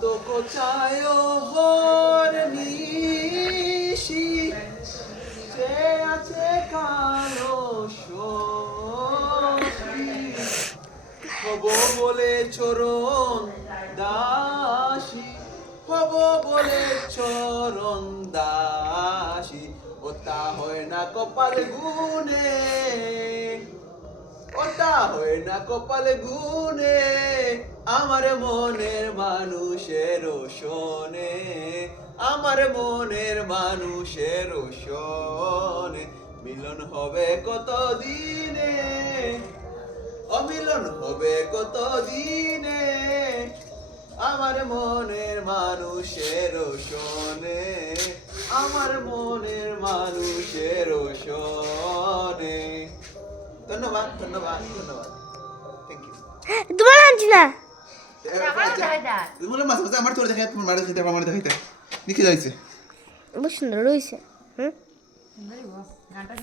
তো কোথায় হর নিশি সে আছে কালো হব বলে চরণ দাসী হব বলে চরণ দাসী ওটা হয় না কপাল গুনে ওটা হয় না কপাল গুনে আমার মনের মানুষের শোনে আমার মনের মানুষের শোনে মিলন হবে কত দিনে অমিলন হবে কত দিনে আমার মনের মানুষের শোনে আমার মনের মানুষের শোনে ধন্যবাদ ধন্যবাদ ধন্যবাদ থ্যাংক ইউ তোমার আনছি না তোমার মাছ মাছ আমার তোর দেখে তোমার মারা খেতে আমার দেখাইতে দেখে যাইছে বহুত সুন্দর রয়েছে হুম গানটা